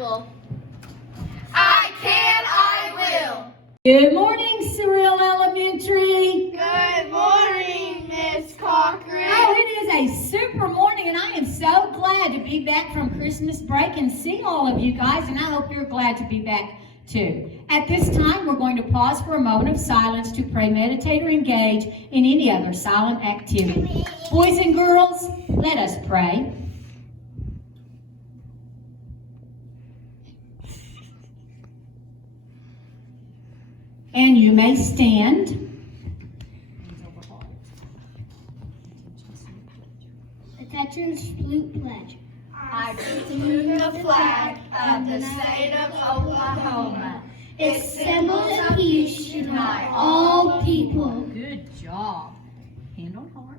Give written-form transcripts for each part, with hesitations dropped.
accountable. I can, I will. Good morning, Surreal Elementary. Good morning, Miss Cochran. Oh, it is a super morning, and I am so glad to be back from Christmas break and see all of you guys, and I hope you're glad to be back too. At this time, we're going to pause for a moment of silence to pray, meditate, or engage in any other silent activity. Boys and girls, let us pray. And you may stand. Attention, salute pledge. I salute the flag of the state of Oklahoma. Its symbols of peace unite all people. Good job. Hand on heart.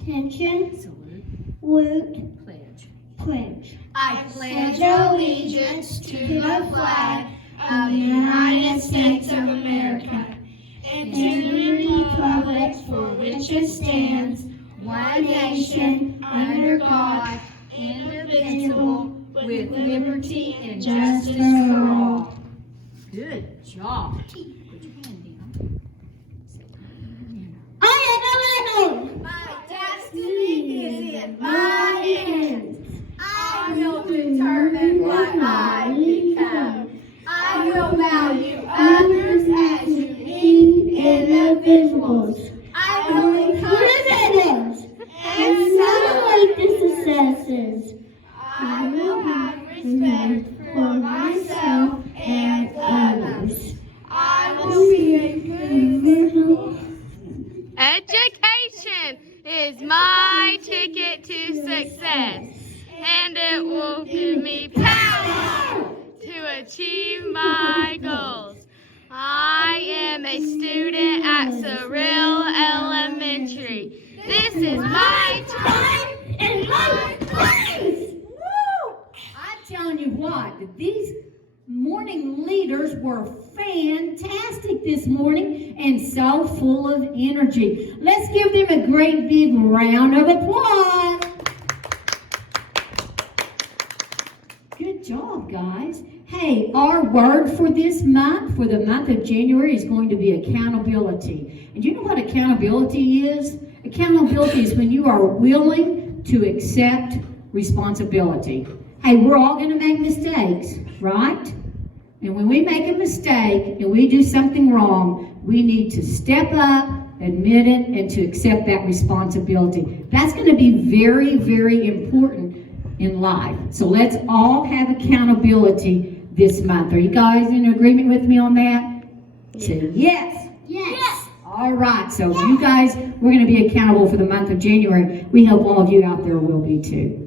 Attention, Salute. salute Pledge. pledge. I pledge allegiance to the flag of the United States of America and to the republic for which it stands, one nation, under God, indivisible, with liberty and justice for all. Good job. Put your hand down. I am a rebel. My destiny is in my hands. I I will determine what I become. I will value others as unique individuals. I will encourage and celebrate the successes. I will have respect for myself and others. I will be a good Education is my ticket to success, and it will give me power to achieve my goals. I am a student at Surreal Elementary. This is my time and my place. Woo! I'm telling you what, these morning leaders were fantastic this morning and so full of energy. Let's give them a great big round of applause. Good job, guys. Hey, our word for this month, for the month of January, is going to be accountability. And you know what accountability is? Accountability is when you are willing to accept responsibility. Hey, we're all going to make mistakes, right? And when we make a mistake and we do something wrong, we need to step up, admit it, and to accept that responsibility. That's going to be very, very important in life. So let's all have accountability this month. Are you guys in agreement with me on that? Say yes. Yes. All right, so you guys, we're going to be accountable for the month of January. We hope all of you out there will be too.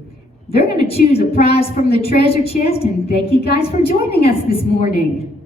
They're going to choose a prize from the treasure chest, and thank you guys for joining us this morning.